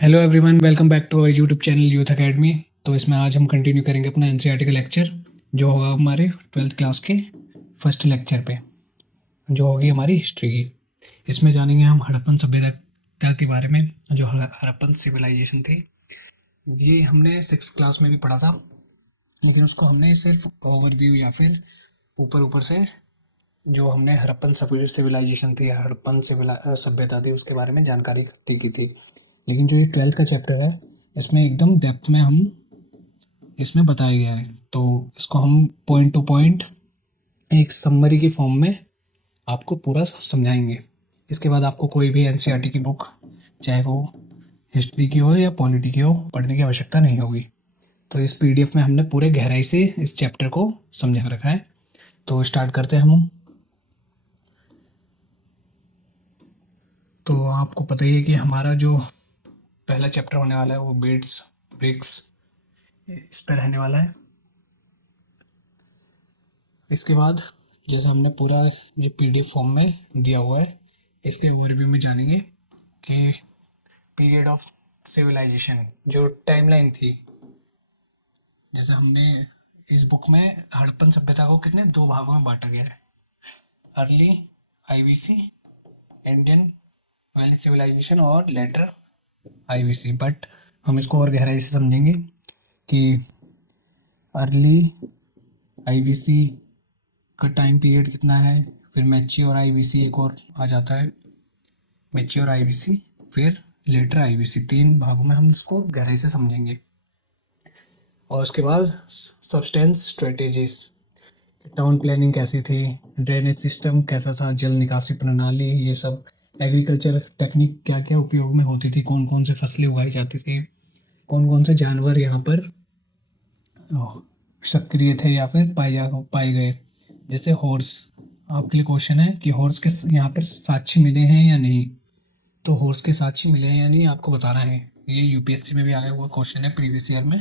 Hello everyone, welcome back to our YouTube channel Youth Academy. तो इसमें आज हम कंटिन्यू करेंगे अपना एनसीईआरटी का लेक्चर, जो होगा हमारे ट्वेल्थ क्लास के फर्स्ट लेक्चर पे, जो होगी हमारी हिस्ट्री की। इसमें जानेंगे हम हड़प्पन सभ्यता के बारे में। जो हड़प्पन सिविलाइजेशन थी, ये हमने सिक्स क्लास में भी पढ़ा था, लेकिन उसको हमने सिर्फ ओवरव्यू या फिर ऊपर ऊपर से, जो हमने हड़प्पन सिविलाइजेशन थी, हड़प्पन सभ्यता थी, उसके बारे में जानकारी इकट्ठी की थी। लेकिन जो ये ट्वेल्थ का चैप्टर है, इसमें एकदम डेप्थ में हम इसमें बताया गया है। तो इसको हम पॉइंट टू पॉइंट एक समरी की फॉर्म में आपको पूरा समझाएंगे। इसके बाद आपको कोई भी एनसीईआरटी की बुक, चाहे वो हिस्ट्री की हो या पॉलिटी की हो, पढ़ने की आवश्यकता नहीं होगी। तो इस पीडीएफ में हमने पूरे गहराई से इस चैप्टर को समझा रखा है। तो स्टार्ट करते हैं हम। तो आपको पता ही है कि हमारा जो पहला चैप्टर होने वाला है वो बेड्स ब्रिक्स इस पर रहने वाला है। इसके बाद जैसे हमने पूरा ये पीडीएफ फॉर्म में दिया हुआ है, इसके ओवरव्यू में जानेंगे कि पीरियड ऑफ सिविलाइजेशन जो टाइमलाइन थी। जैसे हमने इस बुक में हड़प्पन सभ्यता को कितने दो भागों में बांटा गया है: early IVC, Indian valley civilisation, और लेटर आईवीसी। बट हम इसको और गहराई से समझेंगे कि अर्ली आईवीसी का टाइम पीरियड कितना है, फिर मैच्योर आईवीसी एक और आ जाता है, मैच्योर आईवीसी, फिर लेटर आईवीसी। तीन भागों में हम इसको गहराई से समझेंगे। और उसके बाद सब्सटेंस स्ट्रेटेजीज, टाउन प्लानिंग कैसी थी, ड्रेनेज सिस्टम कैसा था, जल निकासी प्रणाली, ये सब एग्रीकल्चर टेक्निक क्या क्या उपयोग में होती थी, कौन कौन से फसलें उगाई जाती थी, कौन कौन से जानवर यहाँ पर सक्रिय थे या फिर पाए गए। जैसे हॉर्स, आपके लिए क्वेश्चन है कि हॉर्स के यहाँ पर साक्ष्य मिले हैं या नहीं। तो हॉर्स के साक्ष्य मिले हैं या नहीं आपको बताना है। ये यूपीएससी में भी आया हुआ क्वेश्चन है प्रीवियस ईयर में।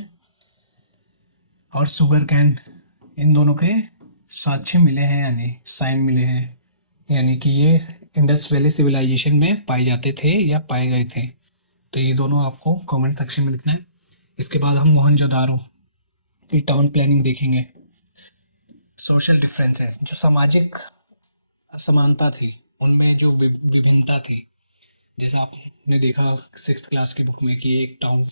और शुगर कैन, इन दोनों के साक्ष्य मिले हैं या नहीं, साइन मिले हैं, यानी कि ये इंडस वैली सिविलाइजेशन में पाए जाते थे या पाए गए थे। तो ये दोनों आपको कमेंट सेक्शन में लिखना है। इसके बाद हम मोहनजोदारो की टाउन प्लानिंग देखेंगे। सोशल डिफरेंसेस, जो सामाजिक असमानता थी, उनमें जो विभिन्नता थी। जैसे आपने देखा सिक्स क्लास की बुक में कि एक टाउन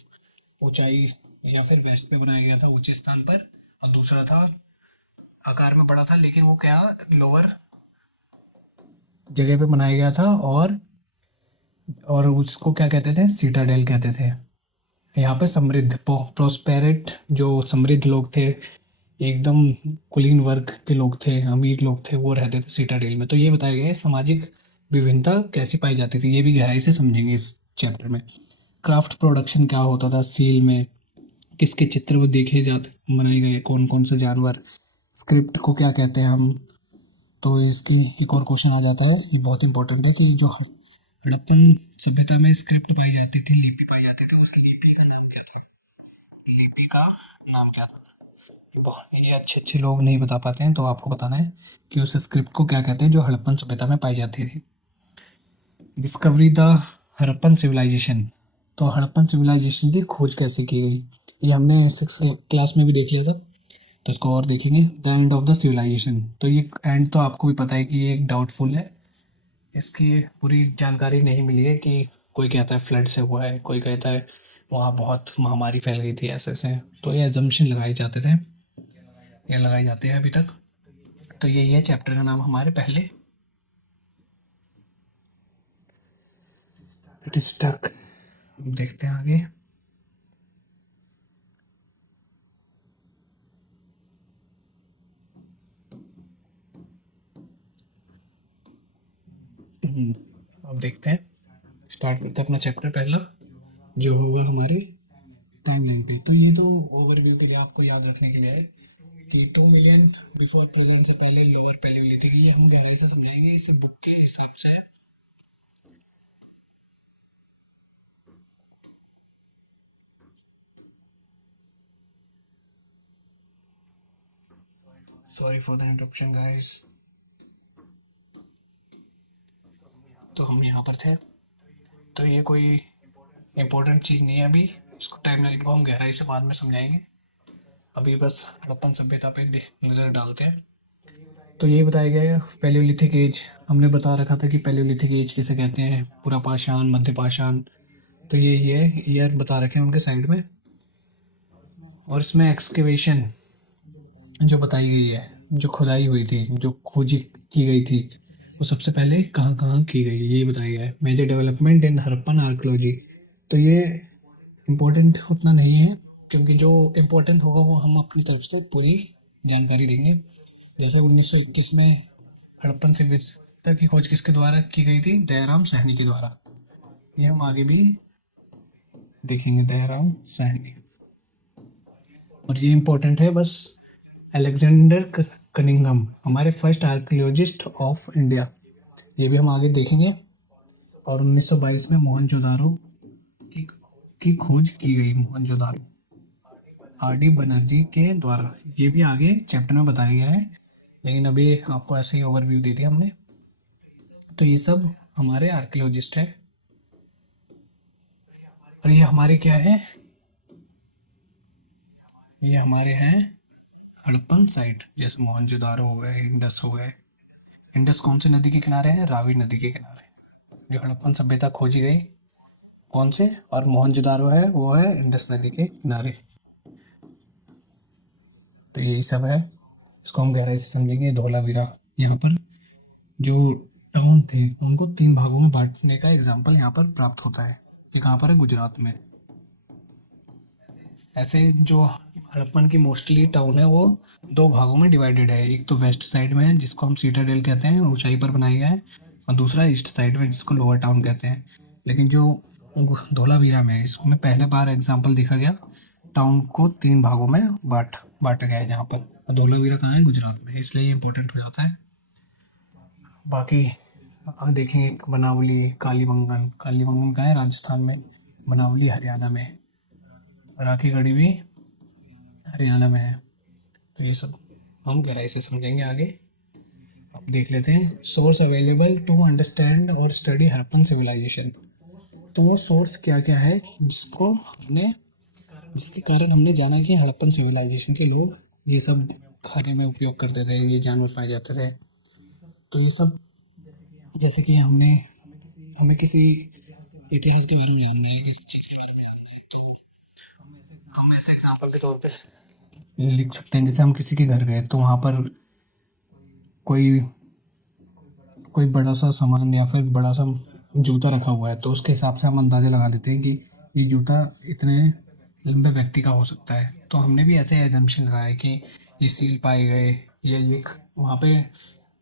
ऊंचाई या फिर वेस्ट पे बनाया गया था, ऊंचे स्थान पर, और दूसरा था आकार में बड़ा था, लेकिन वो क्या लोअर जगह पे बनाया गया था। और उसको क्या कहते थे, सीटाडेल कहते थे। यहाँ पे समृद्ध प्रोस्पेरेट, जो समृद्ध लोग थे, एकदम कुलीन वर्ग के लोग थे, अमीर लोग थे, वो रहते थे सीटाडेल में। तो ये बताया गया है सामाजिक विभिन्नता कैसी पाई जाती थी, ये भी गहराई से समझेंगे इस चैप्टर में। क्राफ्ट प्रोडक्शन क्या होता था सील में, किसके चित्र वो देखे जाते बनाए गए, कौन कौन से जानवर, स्क्रिप्ट को क्या कहते हैं हम। तो इसकी एक और क्वेश्चन आ जाता है, ये बहुत इंपॉर्टेंट है, कि जो हड़प्पन सभ्यता में स्क्रिप्ट पाई जाती थी, लिपि पाई जाती थी, उस लिपि का नाम क्या था, लिपि का नाम क्या था। ये अच्छे अच्छे लोग नहीं बता पाते हैं, तो आपको बताना है कि उस स्क्रिप्ट को क्या कहते हैं जो हड़प्पन सभ्यता में पाई जाती थी। डिस्कवरी द हड़प्पन सिविलाइजेशन, तो हड़प्पन सिविलाइजेशन की खोज कैसे की गई, ये हमने सिक्स क्लास में भी देख लिया था। तो इसको और देखेंगे। The end of the civilisation, तो ये एंड तो आपको भी पता है कि ये एक डाउटफुल है, इसकी पूरी जानकारी नहीं मिली है। कि कोई कहता है फ्लड से हुआ है, कोई कहता है वहाँ बहुत महामारी फैल गई थी ऐसे से। तो ये एजम्पशन लगाए जाते थे, ये लगाए जाते हैं अभी तक। तो यही है चैप्टर का नाम हमारे पहले, इट इज स्टक। देखते हैं आगे। अब देखते हैं, स्टार्ट करते हैं अपना चैप्टर पहला, जो होगा हमारी टाइमलाइन पे। तो ये तो ओवरव्यू के लिए आपको याद रखने के लिए है कि 2 मिलियन बिफोर प्रेजेंट से पहले लोअर पैलियोलिथिक, ये हम गहराई से समझाएंगे इसी बुक के हिसाब से। Sorry for the interruption guys. तो हम यहाँ पर थे। तो ये कोई इम्पोर्टेंट चीज़ नहीं है अभी, इसको टाइमलाइन को हम गहराई से बाद में समझाएंगे। अभी बस हड़प्पन सभ्यता पे नज़र डालते हैं। तो यही बताया गया है पैलियोलिथिक एज। हमने बता रखा था कि पैलियोलिथिक एज किसे कहते हैं, पूरा पाषाण, मध्य पाषाण। तो ये है, ईयर बता रखे हैं उनके साइड में। और इसमें एक्सकेवेशन जो बताई गई है, जो खुदाई हुई थी, जो खोजी की गई थी, वो सबसे पहले कहाँ कहाँ की गई ये बताया गया है। Major development in Harappan archaeology. तो ये इम्पोर्टेंट उतना नहीं है, क्योंकि जो इम्पोर्टेंट होगा वो हम अपनी तरफ से पूरी जानकारी देंगे। जैसे 1921 में हड़प्पन सभ्यता की खोज किसके द्वारा की गई थी? दयाराम साहनी के द्वारा। ये हम आगे भी देखेंगे, दयाराम साहनी। और ये इम्पोर्टेंट है बस। अलेक्जेंडर कनिंघम हमारे फर्स्ट आर्कियोलॉजिस्ट ऑफ इंडिया, ये भी हम आगे देखेंगे। और 1922 में मोहनजोदारो की, की खोज की गई, मोहनजोदारो आर डी बनर्जी के द्वारा। ये भी आगे चैप्टर में बताया गया है, लेकिन अभी आपको ऐसे ही ओवरव्यू दे दिया हमने। तो ये सब हमारे आर्कियोलॉजिस्ट है। और ये हमारे क्या है? ये हमारे हैं हड़प्पन साइट, जैसे मोहनजोदारो हो गए, इंडस हो गए। इंडस कौन सी नदी के किनारे है? रावी नदी के किनारे, जो हड़प्पन सभ्यता खोजी गई। कौन से? और मोहनजोदारो है वो है इंडस नदी के किनारे। तो यही सब है, इसको हम गहराई से समझेंगे। धोलावीरा, यहाँ पर जो टाउन थे उनको 3 भागों में बांटने का एग्जाम्पल यहाँ पर प्राप्त होता है। ये कहाँ पर है? गुजरात में। ऐसे जो हड़प्पन की मोस्टली टाउन है वो 2 भागों में डिवाइडेड है। एक तो वेस्ट साइड में है जिसको हम सीटाडेल कहते हैं, ऊंचाई पर बनाया गया है। और दूसरा ईस्ट साइड में जिसको लोअर टाउन कहते हैं। लेकिन जो धोलावीरा में है, इसमें पहले बार एग्जाम्पल देखा गया, टाउन को 3 भागों में बांटा गया है जहाँ पर। और धोलावीरा कहाँ है? गुजरात में, इसलिए इम्पोर्टेंट हो जाता है। बाकी देखेंगे बनावली, कालीबंगन। कालीबंगन कहाँ है? राजस्थान में। बनावली हरियाणा में। राखी गढ़ी भी हरियाणा में है। तो ये सब हम गहराई से समझेंगे आगे। अब देख लेते हैं सोर्स अवेलेबल टू अंडरस्टैंड और स्टडी हड़प्पन सिविलाइजेशन। तो वो सोर्स क्या क्या है जिसके कारण हमने जाना कि हड़प्पन सिविलाइजेशन के लोग ये सब खाने में उपयोग करते थे, ये जानवर पाए जाते थे। तो ये सब, जैसे कि हमें किसी इतिहास के बारे में जानना है, किसी चीज़ के बारे में जानना है, तो हम ऐसे एग्जाम्पल के तौर पे लिख सकते हैं। जैसे हम किसी के घर गए तो वहाँ पर कोई कोई बड़ा सा सामान या फिर बड़ा सा जूता रखा हुआ है, तो उसके हिसाब से हम अंदाज़ा लगा लेते हैं कि ये जूता इतने लंबे व्यक्ति का हो सकता है। तो हमने भी ऐसे एजम्पशन लगाया है कि ये सील पाए गए, या ये वहाँ पे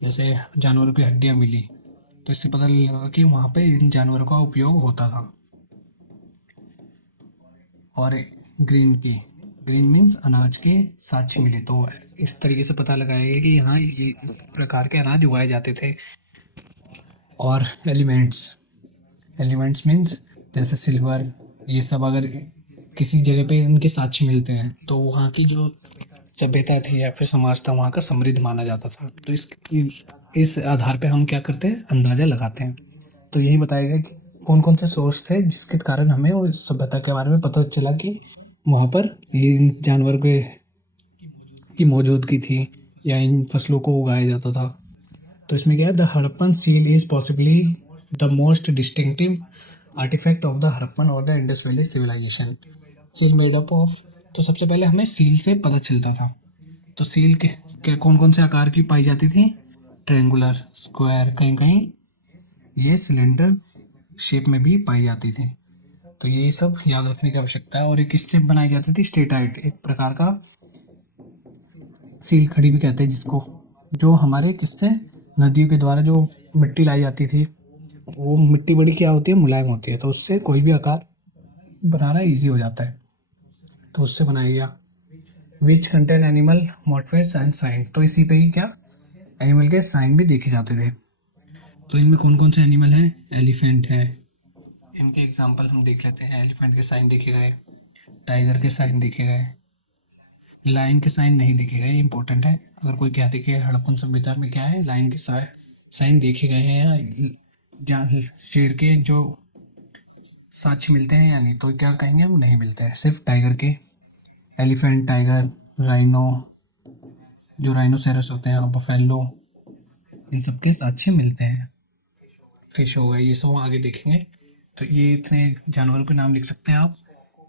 जैसे जानवरों की हड्डियाँ मिली, तो इससे पता लगा कि वहाँ पे इन जानवरों का उपयोग होता था। और ग्रीन मीन्स अनाज के साक्ष्य मिले, तो इस तरीके से पता लगाया गया कि यहाँ ये इस प्रकार के अनाज उगाए जाते थे। और एलिमेंट्स मीन्स जैसे सिल्वर, ये सब अगर किसी जगह पे इनके साक्ष्य मिलते हैं तो वहाँ की जो सभ्यता थी या फिर समाज था वहाँ का समृद्ध माना जाता था। तो इस आधार पे हम क्या करते हैं? अंदाज़ा लगाते हैं। तो यही बताया गया कि कौन कौन से सोर्स थे जिसके कारण हमें उस सभ्यता के बारे में पता चला कि वहाँ पर ये इन जानवर की मौजूदगी थी या इन फसलों को उगाया जाता था। तो इसमें क्या है? The Harappan seal is possibly the most distinctive artifact of the Harappan और the Indus valley civilisation. Seal made up of, तो सबसे पहले हमें सील से पता चलता था। तो सील के कौन कौन से आकार की पाई जाती थी? ट्रायंगुलर, स्क्वायर, कहीं कहीं ये सिलेंडर शेप में भी पाई जाती थी। तो ये सब याद रखने की आवश्यकता है। और ये किससे बनाई जाती थी? स्टेटाइट, एक प्रकार का सील खड़ी भी कहते हैं जिसको, जो हमारे किससे, नदियों के द्वारा जो मिट्टी लाई जाती थी, वो मिट्टी बड़ी क्या होती है? मुलायम होती है, तो उससे कोई भी आकार बनाना इजी हो जाता है, तो उससे बनाया गया। Which contain animal motifs and sign, तो इसी पे ही क्या, एनिमल के साइन भी देखे जाते थे। तो इनमें कौन कौन से एनिमल हैं? एलिफेंट है, इनके एग्जाम्पल हम देख लेते हैं। एलिफेंट के साइन देखे गए, टाइगर के साइन देखे गए, लाइन के साइन नहीं देखे गए, इंपॉर्टेंट है। अगर कोई कहते कि हड़प्पन सभ्यता में क्या है, लाइन के साइन देखे गए हैं, या शेर के जो साक्ष्य मिलते हैं या नहीं, तो क्या कहेंगे हम, नहीं मिलते हैं। सिर्फ टाइगर के, एलिफेंट, टाइगर, राइनो, जो राइनोसेरस होते हैं, बफेलो, इन सब के साक्ष्य मिलते हैं। फिश हो गए, ये सब हम आगे देखेंगे। तो ये इतने जानवरों के नाम लिख सकते हैं आप।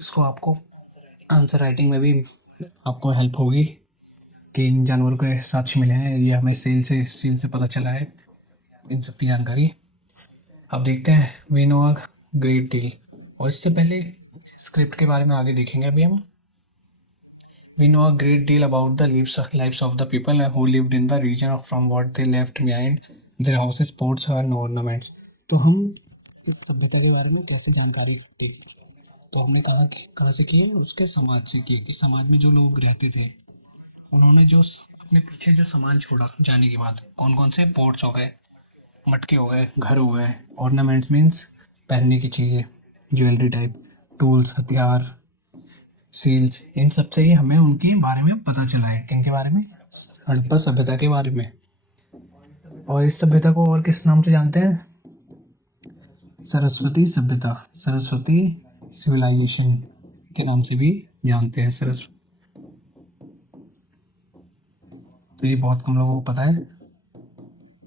इसको आपको आंसर राइटिंग में भी आपको हेल्प होगी कि इन जानवरों के साक्ष्य मिले हैं, ये हमें सील से पता चला है, इन सब की जानकारी। अब देखते हैं we know a great deal. और इससे पहले स्क्रिप्ट के बारे में आगे देखेंगे अभी हम। We know a great deal about the lives of the people who lived in the region from what they left behind their houses, pots and ornaments। तो हम इस सभ्यता के बारे में कैसे जानकारी इकट्ठी की, तो हमने कहाँ से की है, उसके समाज से की, कि समाज में जो लोग रहते थे उन्होंने जो अपने पीछे जो सामान छोड़ा जाने के बाद, कौन कौन से पोर्ट्स हो गए, मटके हो गए, घर हो गए, ऑर्नामेंट्स मीन्स पहनने की चीज़ें, ज्वेलरी टाइप, टूल्स, हथियार, सील्स, इन सब से ही हमें उनके बारे में पता चला है। किन के बारे में, हड़प्पा सभ्यता के बारे में। और इस सभ्यता को और किस नाम से जानते हैं, सरस्वती सभ्यता, सरस्वती सिविलाइजेशन के नाम से भी जानते हैं। सरस्वती, तो ये बहुत कम लोगों को पता है,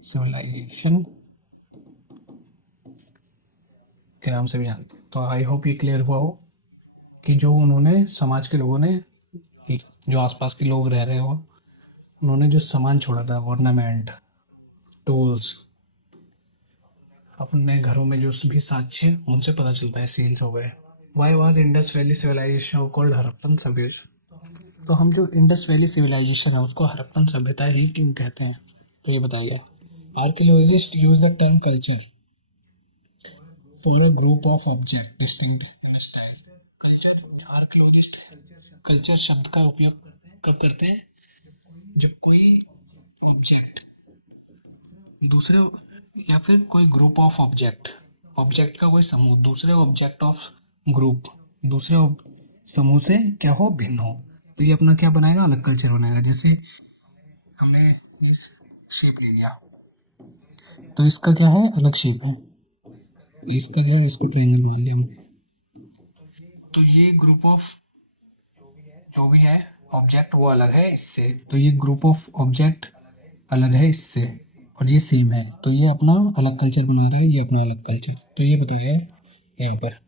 सिविलाइजेशन के नाम से भी जानते हैं। तो आई होप ये क्लियर हुआ हो कि जो उन्होंने समाज के लोगों ने, जो आसपास के लोग रह रहे हो, उन्होंने जो सामान छोड़ा था, ऑर्नामेंट, टूल्स, अपने घरों में जो भी साक्ष्य, उनसे पता चलता है, सील्स हो गए। Why was Indus valley civilisation called Harappan सभ्यता। तो हम जो इंडस वैली सिविलाइजेशन है उसको हड़प्पन सभ्यता ही क्यों कहते हैं, तो ये बताइए। Archaeologist use the term culture for a group of object distinct style. Culture, archaeologist culture शब्द का उपयोग कब करते हैं, जब कोई ऑब्जेक्ट दूसरे, या फिर कोई ग्रुप ऑफ ऑब्जेक्ट, ऑब्जेक्ट का कोई समूह दूसरे ऑब्जेक्ट ऑफ ग्रुप, दूसरे समूह से क्या हो, भिन्न हो, तो ये अपना क्या बनाएगा, अलग कल्चर बनाएगा। जैसे हमने इस शेप ले लिया, तो इसका क्या है, अलग शेप है, इसका क्या है, इसको ट्रायंगल मान लिया हमने, तो ये ग्रुप ऑफ जो भी है ऑब्जेक्ट वो अलग है इससे, तो ये ग्रुप ऑफ ऑब्जेक्ट अलग है इससे, और ये सेम है, तो ये अपना अलग कल्चर बना रहा है, ये अपना अलग कल्चर। तो ये बताया है यहाँ पर।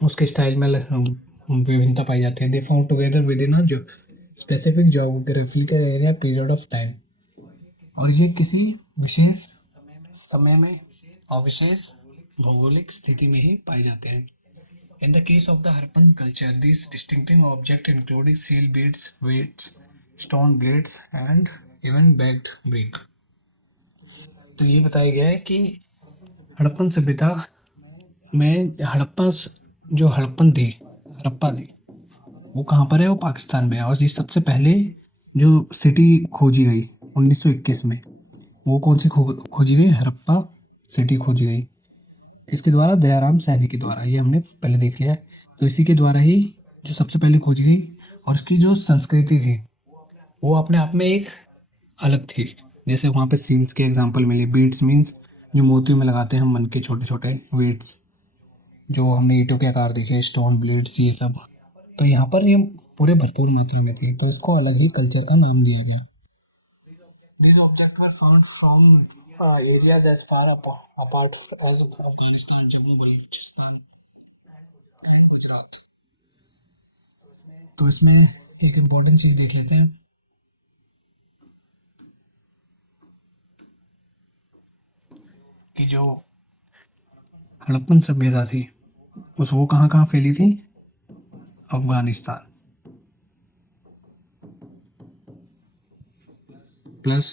उसके स्टाइल में विभिन्नता पाई जाती है। They found together with in जो specific geographical area period of time, और ये किसी विशेष समय में और विशेष भौगोलिक स्थिति में ही पाए जाते हैं। In the case of the Harappan culture, these distinctive objects including seal beads, weights, stone blades and even baked brick। तो ये बताया गया है कि हड़प्पन सभ्यता में जो हड़प्पन थी, हड़प्पा थी, वो कहाँ पर है, वो पाकिस्तान में है। और ये सबसे पहले जो सिटी खोजी गई 1921 में, वो कौन सी खोजी गई, हड़प्पा सिटी खोजी गई, इसके द्वारा, दयाराम सैनी के द्वारा, ये हमने पहले देख लिया है। तो इसी के द्वारा ही जो सबसे पहले खोजी गई, और इसकी जो संस्कृति थी वो अपने आप में एक अलग थी। जैसे वहाँ पे सील्स के एग्जांपल मिले, बीड्स मीन्स जो मोतियों में लगाते हैं हम, मन के छोटे छोटे वेट्स, जो हमने ईंटों के आकार देखे, स्टोन ब्लेड्स, ये सब, तो यहाँ पर ये पूरे भरपूर मात्रा में थी, तो इसको अलग ही कल्चर का नाम दिया गया। These objects were found from areas as far apart as Afghanistan, Jammu, Balochistan and Gujarat. तो इसमें एक इम्पोर्टेंट चीज़ देख लेते हैं कि जो हड़प्पन सभ्यता थी वो कहाँ कहाँ फैली थी, अफगानिस्तान प्लस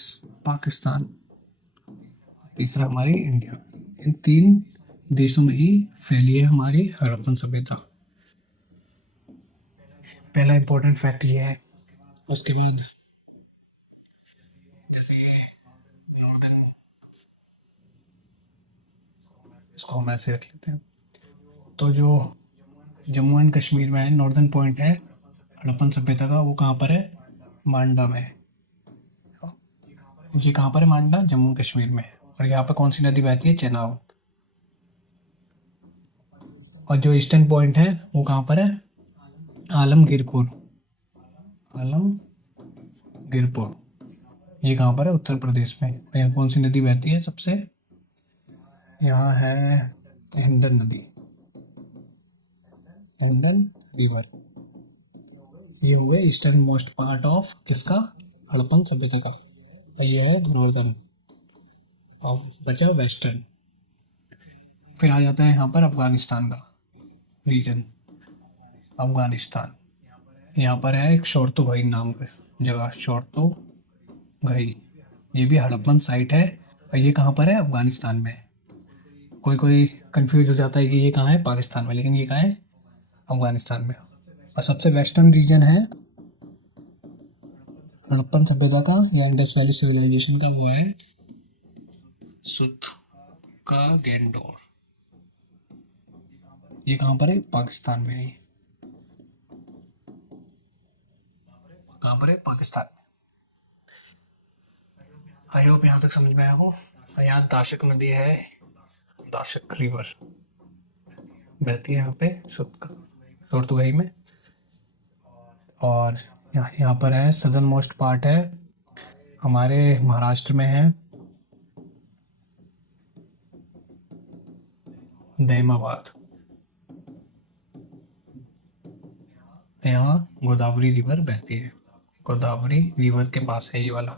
पाकिस्तान, तीसरा हमारी इंडिया, इन तीन देशों में ही फैली है हमारी हड़प्पन सभ्यता। पहला इम्पोर्टेंट फैक्ट ये है। उसके बाद जैसे नॉर्दर्न, इसको हम ऐसे रख लेते हैं, तो जो जम्मू एंड कश्मीर में है, नॉर्दर्न पॉइंट है हड़प्पन सभ्यता का, वो कहाँ पर है, मांडा में। ये कहाँ पर है, मांडा, जम्मू कश्मीर में। और यहाँ पर कौन सी नदी बहती है, चेनाब। और जो ईस्टर्न पॉइंट है वो कहाँ पर है? आलमगीरपुर। आलमगीरपुर ये कहाँ पर है? उत्तर प्रदेश में। और यहाँ कौन सी नदी बहती है सबसे? यहाँ है हिंडन नदी, हिंडन रिवर। ये हो गया ईस्टर्न मोस्ट पार्ट ऑफ किसका? हड़प्पन सभ्यता का। और ये है नॉर्दर्न, और बचा वेस्टर्न। फिर आ जाता है यहाँ पर अफगानिस्तान का रीजन। अफगानिस्तान, यहाँ पर है एक शोरतुगाई नाम की जगह, शोरतुगाई। ये भी हड़प्पन साइट है, और ये कहाँ पर है? अफगानिस्तान में। कोई कोई कंफ्यूज हो जाता है कि ये कहाँ है? पाकिस्तान में, लेकिन ये कहाँ है? अफगानिस्तान में। और सबसे वेस्टर्न रीजन है हड़प्पन सभ्यता का या इंडस वैली सिविलाइजेशन का, वो है सुत्का गेंडोर। ये कहाँ पर है? पाकिस्तान में है। कहाँ पर है? पाकिस्तान में। आई होप यहाँ तक समझ में आया हो। यहाँ दाशक नदी है, दाशक रिवर बहती है यहाँ पे शोरतुगाई में। और यहाँ पर है सदर्न मोस्ट पार्ट है, हमारे महाराष्ट्र में है, दहमाबाद। यहाँ गोदावरी रिवर बहती है, गोदावरी रिवर के पास है ये वाला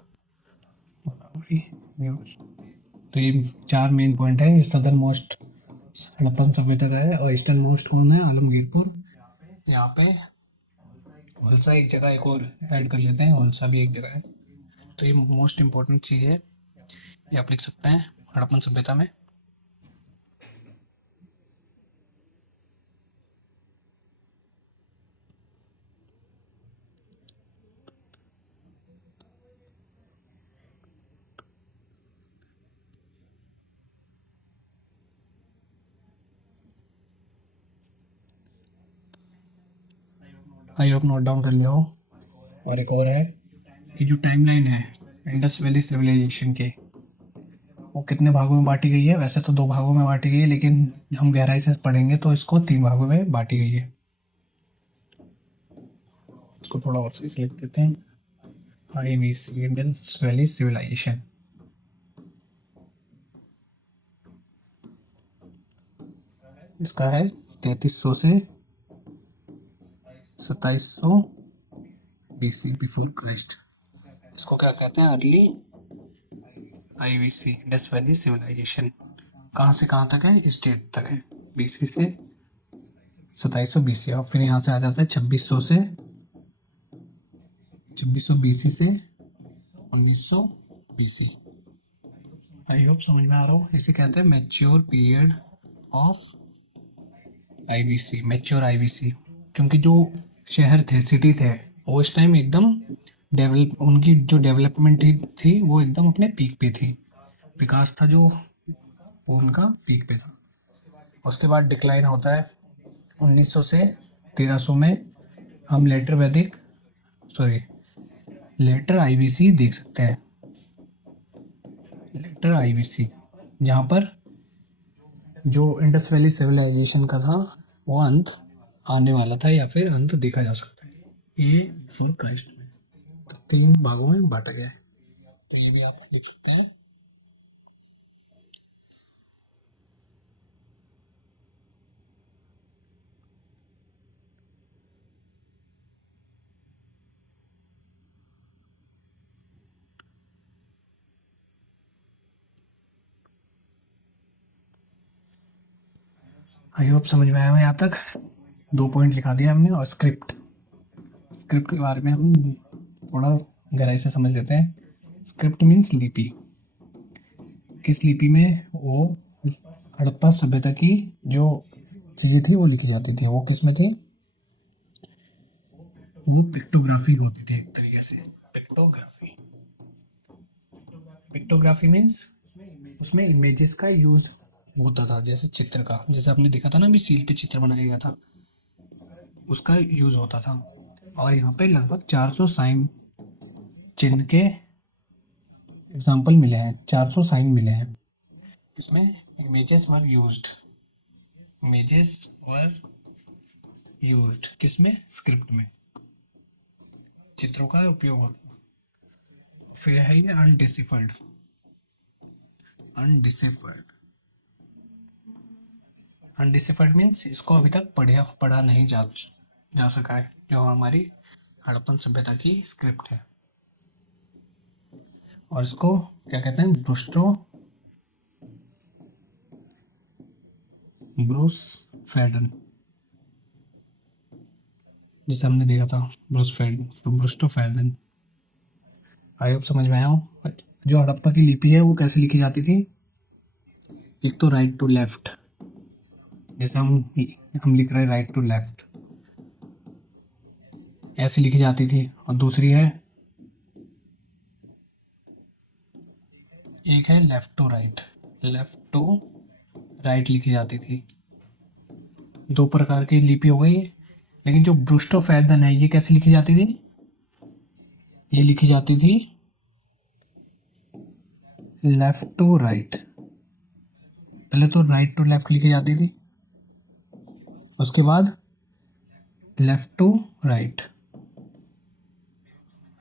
गोदावरी रिवर। तो ये 4 मेन पॉइंट है। ये सदर्न मोस्ट हड़प्पन सभ्यता का है, और ईस्टर्न मोस्ट कौन है? आलमगीरपुर। यहाँ पे होलसा एक जगह एक और ऐड कर लेते हैं, होलसा भी एक जगह है। तो ये मोस्ट इम्पोर्टेंट चीज़ है, ये आप लिख सकते हैं हड़प्पन सभ्यता में। आई होप नोट डाउन कर लिया हो। और एक और है कि जो टाइमलाइन है इंडस वैली सिविलाइजेशन के, वो कितने भागों में बांटी गई है? वैसे तो 2 भागों में बांटी गई है, लेकिन हम गहराई से पढ़ेंगे तो इसको 3 भागों में बांटी गई है। इसको थोड़ा और सही से लिख देते हैं, IVC इंडस वैली सिविलाइजेशन। इसका है 3300 से 2700 BC बिफोर क्राइस्ट। इसको क्या कहते हैं? Early IVC Indus valley civilisation. कहाँ से कहाँ तक है? इस डेट तक है, BC से 2700 BC। और फिर यहाँ से आ जाता है 2600 BC से 1900 BC। आई होप समझ में आ रहा हो। इसे कहते हैं mature period of IVC, mature IVC। क्योंकि जो शहर थे, सिटी थे, वो इस टाइम एकदम डेवलप, उनकी जो डेवलपमेंट थी वो एकदम अपने पीक पे थी। विकास था जो, वो उनका पीक पे था। उसके बाद डिक्लाइन होता है 1900 से 1300 में। हम लेटर IVC देख सकते हैं, लेटर IVC, जहाँ पर जो इंडस वैली सिविलाइजेशन का था वो अंत आने वाला था, या फिर अंत देखा जा सकता है। ये बिफोर क्राइस्ट में। तो 3 भागों में बांटा गया है, तो ये भी आप लिख सकते हैं। आई होप समझ में आया हो यहाँ तक। 2 पॉइंट लिखा दिया हमने। और स्क्रिप्ट के बारे में हम थोड़ा गहराई से समझ लेते हैं। स्क्रिप्ट मीन्स लिपि। किस लिपि में? वो हड़प्पा सभ्यता की जो चीज़ें थी वो लिखी जाती थी, वो किस में थी? वो पिक्टोग्राफी होती थी एक तरीके से। पिक्टोग्राफी मीन्स उसमें इमेजेस का यूज होता था, जैसे चित्र का, जैसे आपने देखा था ना अभी सील पे चित्र बनाया गया था, उसका यूज होता था। और यहाँ पे लगभग 400 साइन चिन्ह के एग्जाम्पल मिले हैं, 400 साइन मिले हैं। इसमें images were used. Images were used, किसमें? स्क्रिप्ट में चित्रों का उपयोग होता। फिर है ये अनडिसिफर्ड। अनडिसिफर्ड अनडिसिफर्ड मीन्स इसको अभी तक पढ़ा नहीं जा सका है, जो हमारी हड़प्पन सभ्यता की स्क्रिप्ट है। और इसको क्या कहते हैं? ब्रूस फैडन, जिसे हमने देखा था, ब्रूस्टोफैडन। आई होप समझ में आया हो। जो हड़प्पा की लिपि है वो कैसे लिखी जाती थी? एक तो राइट टू लेफ्ट, जैसे हम लिख रहे हैं राइट टू लेफ्ट, ऐसी लिखी जाती थी। और दूसरी है, एक है left to right, left to right लिखी जाती थी। दो प्रकार की लिपि हो गई। लेकिन जो ब्रूस्टोफैडन है ये कैसे लिखी जाती थी? ये लिखी जाती थी लेफ्ट टू राइट। पहले तो राइट टू लेफ्ट लिखी जाती थी, उसके बाद left to right.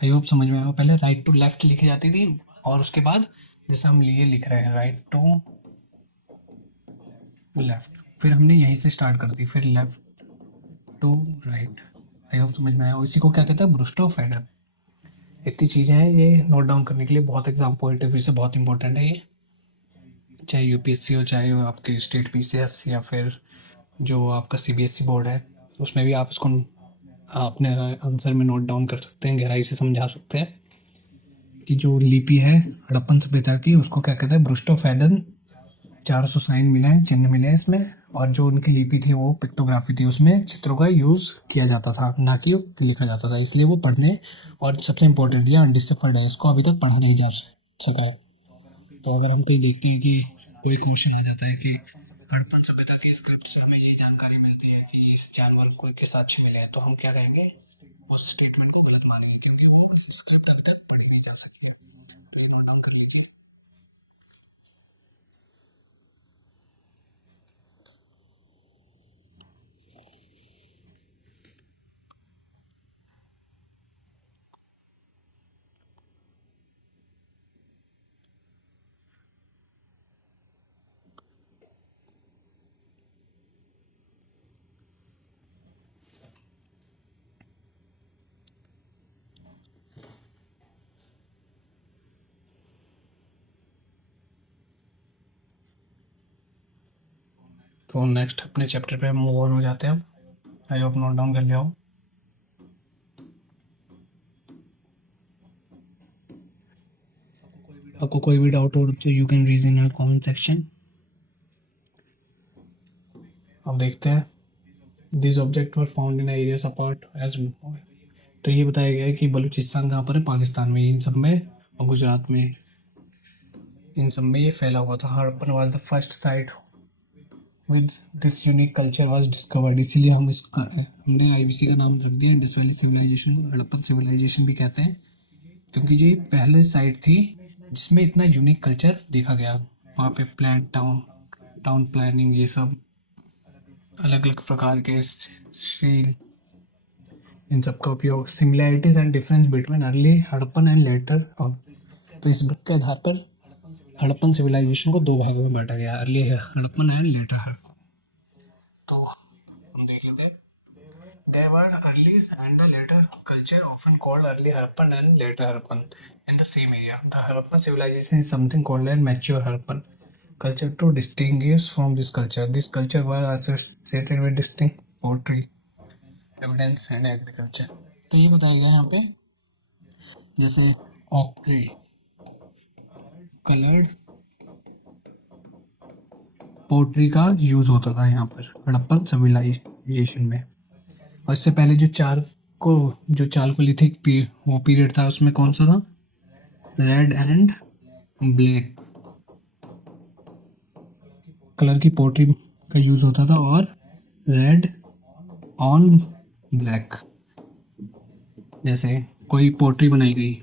I hope समझ में आया। पहले राइट टू लेफ्ट लिखी जाती थी और उसके बाद जैसे हम लिए लिख रहे हैं राइट टू लेफ्ट, फिर हमने यहीं से स्टार्ट कर दी, फिर left to right. I hope समझ में आया। इसी को क्या कहते हैं? ब्रूस्टोफैडन। इतनी चीज़ें हैं, ये नोट डाउन करने के लिए बहुत एग्जाम पॉइंट ऑफ व्यू से बहुत इंपॉर्टेंट है ये, चाहे यूपीएससी हो, चाहे आपके स्टेट पीसीएस, या फिर जो आपका सीबीएसई बोर्ड है, उसमें भी आप इसको अपने आंसर में नोट डाउन कर सकते हैं, गहराई से समझा सकते हैं कि जो लिपि है हड़प्पन सभ्यता की उसको क्या कहते हैं? ब्रूस्टोफैडन। 400 साइन मिले हैं, चिन्ह मिले हैं इसमें। और जो उनकी लिपि थी वो पिक्टोग्राफी थी, उसमें चित्रों का यूज़ किया जाता था, ना कि लिखा जाता था, इसलिए वो पढ़ने। और सबसे इम्पोर्टेंट ये अनडिसिफर्ड है, इसको अभी तक पढ़ा नहीं जा सका है। तो अगर हम कहीं देखते हैं कि कोई क्वेश्चन आ जाता है कि हड़प्पन सभ्यता की स्क्रिप्ट से हमें ये जानकारी मिलती है कि इस जानवर को के साक्ष्य मिले हैं, तो हम क्या कहेंगे? उस स्टेटमेंट को गलत मानेंगे, क्योंकि वो स्क्रिप्ट अभी तक पढ़ी नहीं जा सकी है। तो नोट डाउन कर लीजिए। तो नेक्स्ट अपने चैप्टर पे मूव ऑन हो जाते हैं। आई होप नोट डाउन कर लिया हो। आपको कोई भी डाउट हो तो you can raise in comment section. अब देखते हैं, this object were found in areas apart as. तो ये बताया गया है कि बलूचिस्तान कहाँ पर है? पाकिस्तान में, इन सब में, और गुजरात में, इन सब में ये फैला हुआ था। Harappan was the first site with this unique culture was discovered. इसीलिए हमने आईवीसी का नाम रख दिया Indus valley civilisation, Harappan civilisation भी कहते हैं, क्योंकि ये पहले साइट थी जिसमें इतना यूनिक कल्चर देखा गया। वहाँ पे टाउन प्लानिंग, ये सब अलग अलग प्रकार के स्टील, इन सब का उपयोग। Similarities and difference between early Harappan and later. तो इस बुक के आधार पर हड़प्पन सिविलाइजेशन को दो भागों में बांटा गया, early Harappan and later Harappan. तो हम देख लेते हैं। There were early and the later culture, often called early Harappan and later Harappan, in the same area. The Harappan civilization is something called a mature Harappan culture to distinguish from this culture. This culture was associated with distinct pottery, evidence and agriculture. तो ये बताया गया यहाँ पे, जैसे ऑक्ट्री, coloured pottery का use होता था यहाँ पर हड़प्पन सिविलाइजेशन में। और इससे पहले जो चालकोलिथिक वो पीरियड था, उसमें कौन सा था? रेड एंड ब्लैक कलर की पोट्री का यूज होता था, और रेड ऑन ब्लैक, जैसे कोई पोट्री बनाई गई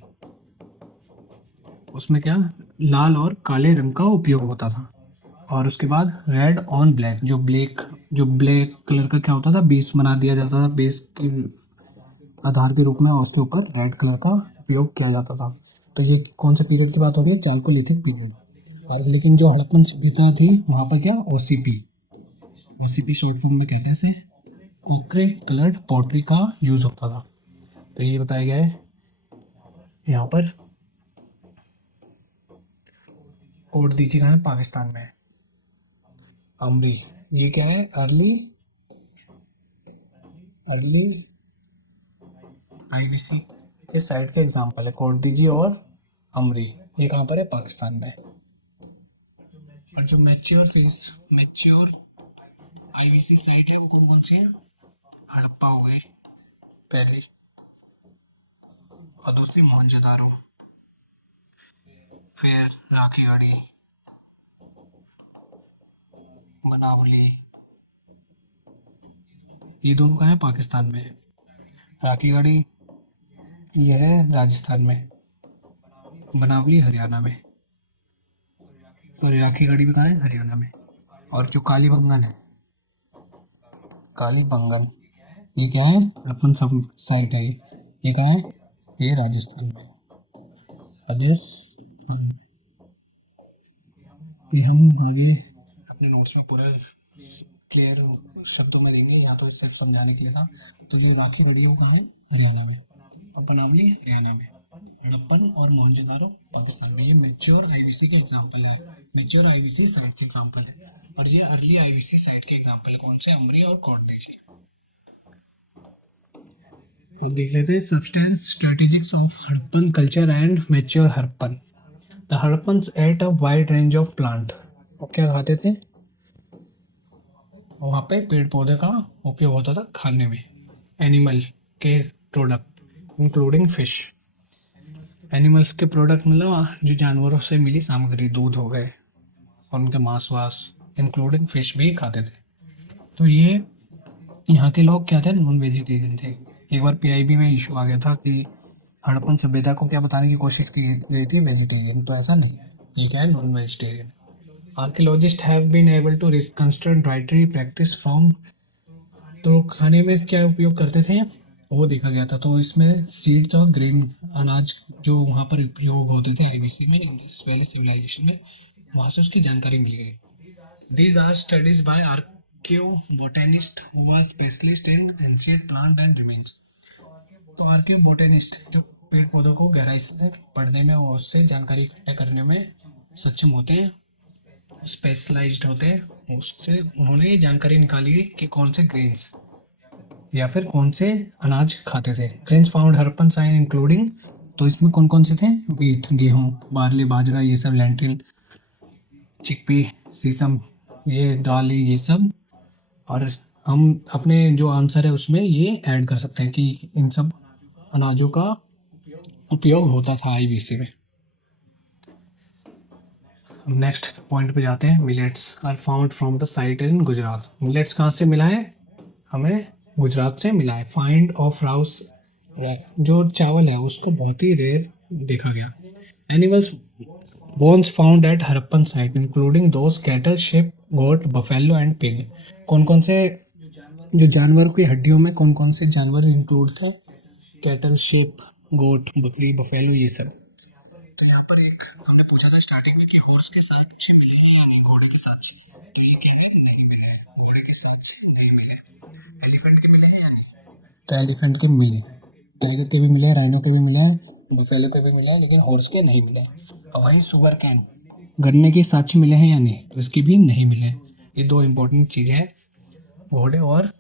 उसमें क्या लाल और काले रंग का उपयोग होता था। और उसके बाद रेड ऑन ब्लैक, जो ब्लैक जो ब्लैक कलर का क्या होता था, बेस बना दिया जाता था, बेस के आधार के रूप में, और उसके ऊपर रेड कलर का उपयोग किया जाता था। तो ये कौन से पीरियड की बात हो रही है? Chalcolithic period. और लेकिन जो हड़प्पन सभ्यता थी वहाँ पर क्या, ओसीपी, ओसीपी शॉर्ट फॉर्म में कहते हैं इसे, ओक्रे कलर्ड पॉटरी का यूज होता था। तो ये बताया गया है यहाँ पर। कोड दीजिए कहाँ है? पाकिस्तान में। अमरी, ये क्या है? अर्ली अर्ली आईबीसी के साइट का एग्जांपल है, कोड दीजिए। और अमरी, ये कहाँ पर है? पाकिस्तान में। और जो मैच्योर आईबीसी साइट है वो कौन कौन सी है? हड़प्पा हो गई पहली, और दूसरी मोहनजोदारो, फिर राखीगढ़ी, बनावली, ये दोनों कहाँ है? पाकिस्तान में। राखीगढ़ी ये है राजस्थान में, बनावली हरियाणा में, और राखीगढ़ी भी कहाँ है? हरियाणा में। और जो कालीबंगन है, कालीबंगन, ये क्या है? अपन सब साइट है ये कहाँ है? ये राजस्थान में, राजस्थान। ये हम आगे अपने नोट्स में पूरा क्लियर शब्दों में देंगे, यहाँ तो इसे समझाने के लिए था। तो ये राखी गढ़ी है वो कहाँ है? हरियाणा में, और बनावली हरियाणा में, हड़प्पन और मोहनजोदारो पाकिस्तान में। ये मेच्योर आईबीसी के एग्जांपल है, मेच्योर आईबीसी साइट के एग्जांपल है। और ये अर्ली आईबीसी साइट के एग्जांपल है, कौन से? अमरी और कोटदीजी। देख लेते हैं subsistence strategies of Harappan culture and mature Harappan. The Harappans ate a wide range of plant. वो क्या खाते थे? वहाँ पे पेड़ पौधे का उपयोग होता था खाने में। एनिमल के प्रोडक्ट इंक्लूडिंग फिश, एनिमल्स के प्रोडक्ट मतलब जो जानवरों से मिली सामग्री, दूध हो गए और उनके मांस वास, इंक्लूडिंग फिश भी खाते थे। तो ये यहाँ के लोग क्या थे? नॉन वेजिटेरियन थे। एक बार पीआईबी में इशू आ गया था कि हड़प्पन सभ्यता को क्या बताने की कोशिश की गई थी? वेजिटेरियन। तो ऐसा नहीं है, ये क्या है? Non vegetarian. Archaeologist have been able to reconstruct dietary practice from. तो खाने में क्या उपयोग करते थे वो देखा गया था। तो इसमें सीड्स और ग्रेन, अनाज जो वहाँ पर उपयोग होते थे आईबीसी में, इंडस वैली सिविलाइजेशन में, वहाँ से उसकी जानकारी मिल गई। These are studies by archaeobotanist who are specialist in ancient plant and remains. तो आर्कियो बोटेनिस्ट जो पेड़ पौधों को गहराई से पढ़ने में और उससे जानकारी इकट्ठा करने में सक्षम होते हैं, स्पेशलाइज्ड होते हैं, उससे उन्होंने ये जानकारी निकाली कि कौन से ग्रेन्स या फिर कौन से अनाज खाते थे। ग्रेन्स फाउंड हड़प्पन साइन इंक्लूडिंग, तो इसमें कौन कौन से थे? वीट, गेहूँ, बार्ली, बाजरा, ये सब, लेंटिल, चिकपी, सीसम, ये दाल, ये सब। और हम अपने जो आंसर है उसमें ये ऐड कर सकते हैं कि इन सब अनाजों का उपयोग होता था आईबीसी में। नेक्स्ट पॉइंट पे जाते हैं। Millets are found from the site in Gujarat. Millets कहाँ से मिला है हमें? गुजरात से मिला है। फाइंड ऑफ राउस, जो चावल है उसको बहुत ही रेयर देखा गया। Animals bones found at Harappan site including those cattle, sheep, goat, buffalo and pig. कौन कौन से जो जानवर की हड्डियों में कौन कौन से जानवर इंक्लूड थे? कैटल, शिप, गोट, बकरी, बफेलो, ये सब। तो यहाँ पर एक हमने पूछा था स्टार्टिंग में कि हॉर्स के साथ मिले हैं या नहीं, घोड़े के साथ। तो ये क्या है? नहीं मिले, घोड़े के साथ नहीं मिले। एलिफेंट के मिले हैं या नहीं? तो एलिफेंट के मिले, टाइगर के भी मिले, राइनो के भी मिले हैं, बफेलो के भी मिले हैं, लेकिन हॉर्स के नहीं मिले। और वहीं शुगर कैन, गन्ने के साक्षी मिले हैं या नहीं? तो इसके भी नहीं मिले। ये दो इंपॉर्टेंट चीज़ है, घोड़े और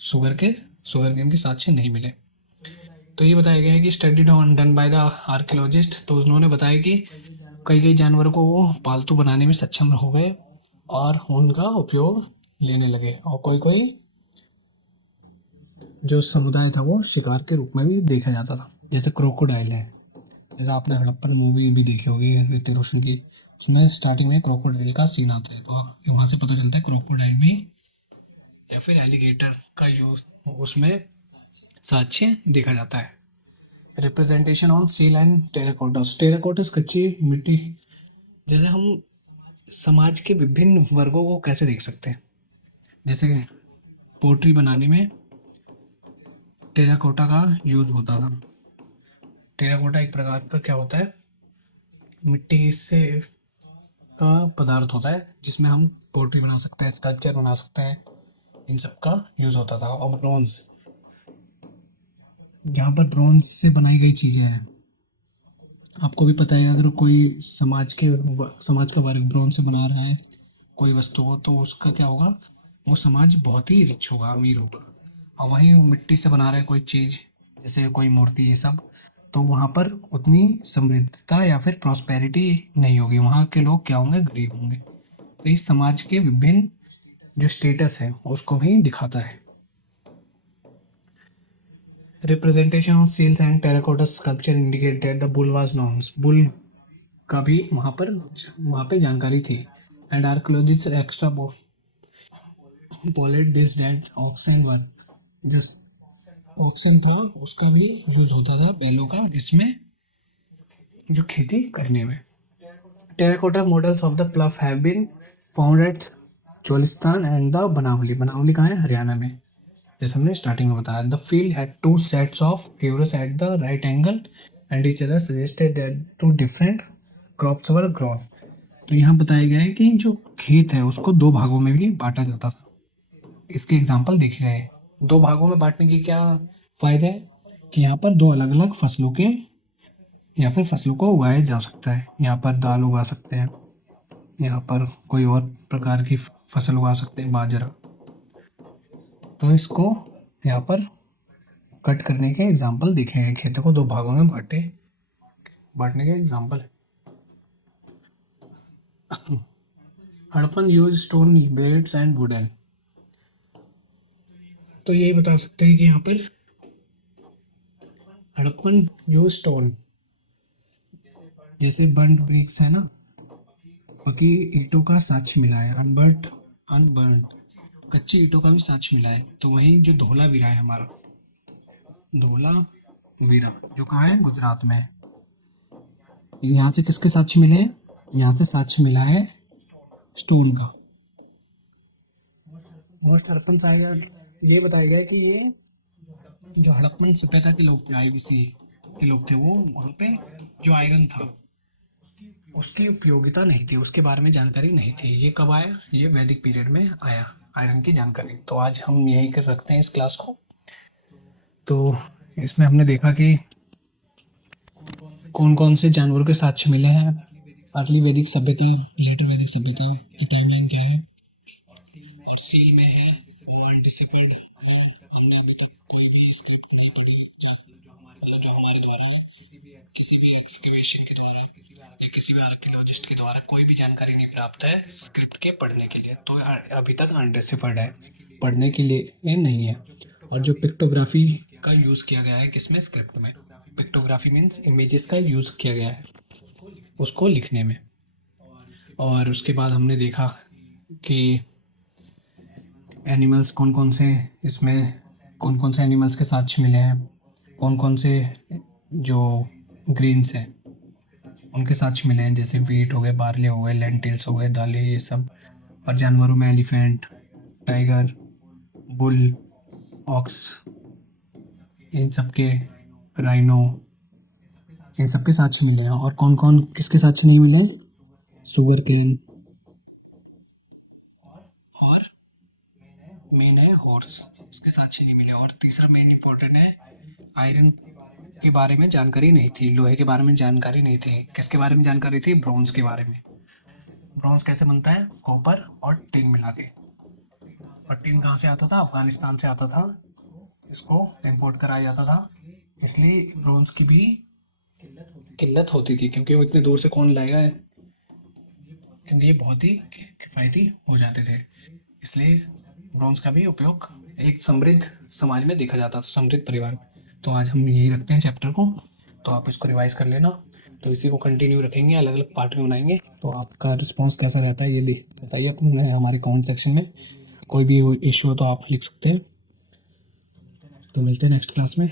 शुगर केन के साक्षी नहीं मिले। तो ये बताया गया है कि study done by the archaeologist. तो उन्होंने बताया कि कई कई जानवरों को वो पालतू बनाने में सक्षम हो गए और उनका उपयोग लेने लगे, और कोई कोई जो समुदाय था वो शिकार के रूप में भी देखा जाता था। जैसे क्रोकोडाइल है, जैसे आपने हड़प्पन मूवी भी देखी होगी ऋतिक रोशन की, उसमें स्टार्टिंग में क्रोकोडाइल का सीन आता है। तो वहाँ से पता चलता है क्रोकोडाइल भी या फिर एलिगेटर का यूज उसमें साक्ष्य देखा जाता है। Representation on seal and terracottas. Terracottas कच्ची मिट्टी। जैसे हम समाज के विभिन्न वर्गों को कैसे देख सकते हैं? जैसे पोट्री बनाने में टेराकोटा का यूज़ होता था। टेराकोटा एक प्रकार का क्या होता है, मिट्टी से का पदार्थ होता है जिसमें हम पोट्री बना सकते हैं, स्कल्पचर बना सकते हैं, इन सब का यूज़ होता था। और ब्रॉन्ज, जहाँ पर ब्रॉन्ज से बनाई गई चीज़ें हैं, आपको भी पता है अगर कोई समाज का वर्ग ब्रॉन्ज से बना रहा है कोई वस्तु हो तो उसका क्या होगा, वो समाज बहुत ही रिच होगा, अमीर होगा। और वहीं वो मिट्टी से बना रहा है कोई चीज़, जैसे कोई मूर्ति ये सब, तो वहाँ पर उतनी समृद्धता या फिर प्रॉस्पेरिटी नहीं होगी, वहाँ के लोग क्या होंगे, गरीब होंगे। तो इस समाज के विभिन्न जो स्टेटस है उसको भी दिखाता है। Representation of seals and terracotta sculpture indicate that the bull was known, bull का भी वहाँ पे जानकारी थी। And archaeologist extrapolate this date oxen one, जो ऑक्सन था उसका भी यूज होता था बैलों का, इसमें जो खेती करने में। Terracotta models of the plough have been found at Cholistan and the Banawali, Banawali कहाँ है, हरियाणा में, जैसे हमने स्टार्टिंग में बताया। The field had two sets of furrows at the right angle and each other suggested that two different crops were grown. तो यहाँ बताया गया है कि जो खेत है उसको दो भागों में भी बांटा जाता था। इसके एग्जाम्पल देखे गए। दो भागों में बांटने की क्या फायदे है कि यहाँ पर दो अलग अलग फसलों के या फिर फसलों को उगाया जा सकता है। यहाँ पर दाल उगा सकते हैं, यहाँ पर कोई और प्रकार की फसल उगा सकते हैं, बाजरा। तो इसको यहाँ पर कट करने के एग्जाम्पल दिखे हैं, खेतों को दो भागों में बांटने के example. Harappan use stone blades and wooden, तो यही बता सकते हैं कि यहाँ पर हड़प्पन यूज स्टोन, जैसे बर्न्ड ब्रिक्स है ना, पकी ईंटों का साक्ष्य मिला है, अनबर्न्ड कच्ची ईंटों का भी साक्ष्य मिला है। तो वहीं जो धोलावीरा है हमारा, धोलावीरा जो कहाँ है, गुजरात में है। यहाँ से किसके साक्ष्य मिले हैं, यहाँ से साक्ष्य मिला है स्टोन का। मोस्ट हड़प्पन साइट, ये बताया गया कि ये जो हड़प्पन सभ्यता के लोग थे, आईबीसी के लोग थे, वो वहाँ पे जो आयरन था उसकी उपयोगिता नहीं थी, उसके बारे में जानकारी नहीं थी। ये कब आया, ये वैदिक पीरियड में आया आयरन की जानकारी। तो आज हम यहीं कर रखते हैं इस क्लास को। तो इसमें हमने देखा कि कौन कौन से जानवरों के साक्ष्य मिले हैं, अर्ली वैदिक सभ्यता, लेटर वैदिक सभ्यता की टाइमलाइन क्या है, और सील में है वो एंटिसिपेट है। हमने अभी तक कोई भी स्क्रिप्ट नहीं पढ़ी, मतलब जो हमारे द्वारा है, किसी भी एक्सकवेशन के द्वारा या किसी भी आर्कियोलॉजिस्ट के द्वारा कोई भी जानकारी नहीं प्राप्त है स्क्रिप्ट के पढ़ने के लिए। तो अभी तक अनडिसिफर्ड है, पढ़ने के लिए नहीं है। और जो पिक्टोग्राफी का यूज़ किया गया है किसमें, स्क्रिप्ट में। पिक्टोग्राफी मीन्स इमेजेस का यूज़ किया गया है उसको लिखने में। और उसके बाद हमने देखा कि एनिमल्स कौन कौन से, इसमें कौन कौन से एनिमल्स के साक्ष्य मिले हैं, कौन कौन से जो ग्रेन्स हैं उनके साक्ष्य मिले हैं, जैसे वीट हो गए, बार्ले हो गए, लेंटिल्स हो गए, दालें, ये सब। और जानवरों में एलिफेंट, टाइगर, बुल, ऑक्स, इन सब के, राइनो, इन सब के साक्ष्य मिले हैं। और कौन कौन किसके साक्ष्य नहीं मिले, सुगर केन, और मेन है हॉर्स, इसके साक्ष्य नहीं मिले। और तीसरा मेन इंपॉर्टेंट है, आयरन के बारे में जानकारी नहीं थी, लोहे के बारे में जानकारी नहीं थी। किसके बारे में जानकारी थी, ब्रॉन्ज के बारे में। ब्रॉन्ज कैसे बनता है, कॉपर और टिन मिला के। और टिन कहाँ से आता था, अफगानिस्तान से आता था, इसको इंपोर्ट कराया जाता था, इसलिए ब्रॉन्ज की भी किल्लत होती थी, क्योंकि वो इतने दूर से कौन लाएगा, क्योंकि ये बहुत ही किफ़ायती हो जाते थे। इसलिए ब्रॉन्ज का भी उपयोग एक समृद्ध समाज में देखा जाता था, समृद्ध परिवार में। तो आज हम यही रखते हैं चैप्टर को, तो आप इसको रिवाइज कर लेना। तो इसी को कंटिन्यू रखेंगे, अलग अलग पार्ट में बनाएंगे। तो आपका रिस्पॉन्स कैसा रहता है ये बताइए अपने हमारे कमेंट सेक्शन में। कोई भी इशू हो तो आप लिख सकते हैं। तो मिलते हैं नेक्स्ट क्लास में।